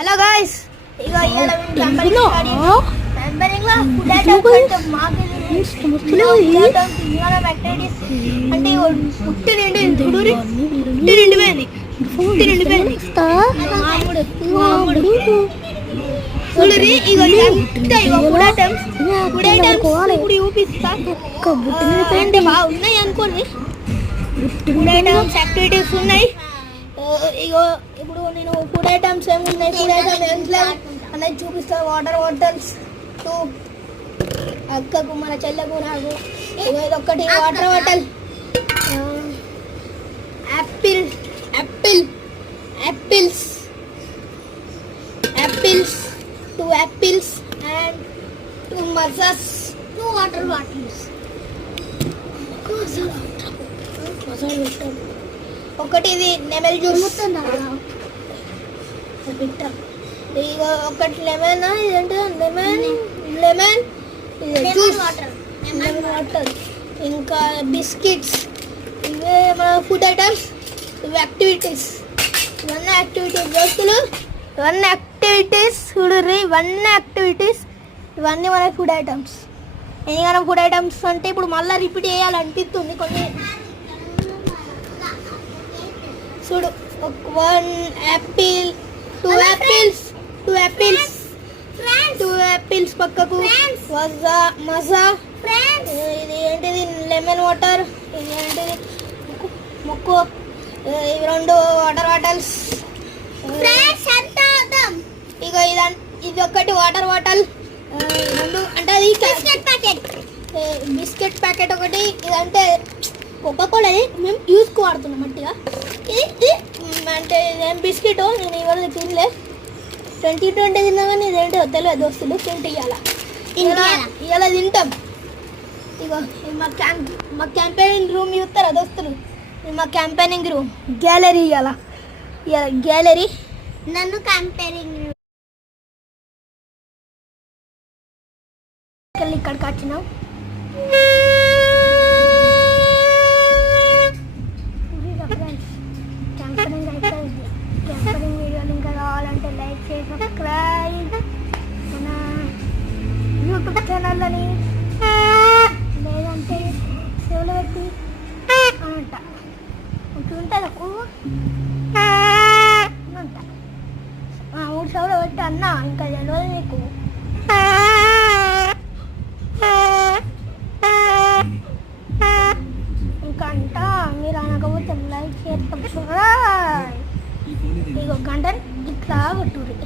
Hello guys, ఇక ఇవాళ మెంబరింగ్ లో ఫుడ్ ఐటమ్స్ అంటే మాకు యాక్టివిటీస్ అంటే పుట్టి నిండిపోయింది చూడరి. ఇక ఇదంతా ఇక ఫుడ్ ఐటమ్స్ ఇప్పుడు చూపిస్తా అంటే బాగున్నాయి అనుకోండి. ఫుడ్ ఐటమ్స్ యాక్టివిటీస్ ఉన్నాయి. ఇగో ఇప్పుడు నేను ఫుడ్ ఐటమ్స్ ఏమున్నాయి, ఫుడ్ ఐటమ్స్ అనేది చూపిస్తాను. వాటర్ బాటిల్స్ టూ అక్కకు మన చెల్లెకు నాకు. ఇది ఒకటి water bottle, apples two apples and two Maazas, two water bottles. ఒకటి ఇది లెమన్ జ్యూస్, ఇక ఒకటి లెమన్, ఇదంటే లెమన్ జ్యూస్, లెమన్ వాటర్, ఇంకా బిస్కెట్స్. ఇవే మన ఫుడ్ ఐటమ్స్. ఇవి యాక్టివిటీస్, ఇవన్నీ యాక్టివిటీస్ దోస్తులు, ఇవన్నీ యాక్టివిటీస్ చూడర్రి, ఇవన్నీ యాక్టివిటీస్. ఇవన్నీ మన ఫుడ్ ఐటమ్స్. ఎందుకన్నా ఫుడ్ ఐటమ్స్ అంటే ఇప్పుడు మళ్ళీ రిపీట్ చేయాలనిపిస్తుంది కొన్ని. చూడు, వన్ యాపిల్, టూ యాపిల్స్ పక్కకు, మజా, ఇది ఏంటిది లెమన్ వాటర్, ఇది ఏంటిది మొక్కు, ఇవి రెండు వాటర్ బాటిల్స్. ఇక ఇది ఒకటి వాటర్ బాటిల్, రెండు అంటే అది బిస్కెట్ ప్యాకెట్ ఒకటి. ఇదంటే కోకోకోలా మేము యూస్కు వాడుతున్నాం మట్టిగా. ఇది అంటే ఇదేం బిస్కెట్ నేను ఇవాళ తినలే, 2020 తిన్నా కానీ ఇదేంటో తెలియదు దోస్తులు. తింటే ఇవాళ తింటాం. ఇగో మా క్యాంపెయినింగ్ రూమ్ చూస్తారా దోస్తులు, మా క్యాంపెయినింగ్ రూమ్ గ్యాలరీ. ఇవాళ గ్యాలరీ నన్ను క్యాంపెయినింగ్ ఇక్కడికి వచ్చినాం. క్యాంపెయినింగ్ వీడియోలు ఇంకా కావాలంటే లైక్ చేసి సబ్స్క్రైబ్ మన యూట్యూబ్ ఛానల్ని, లేదంటే సేవలు పెట్టి అంట ఉంటుంది అంట 3 సేవలు పెట్టి అన్న ఇంకా తెలియదు నీకు. ఇంకా అంట మీరు అనకపోతే లైక్ షేర్ సబ్స్క్రైబ్. ఇక గంటని ఇట్లా కొట్టుర్రి.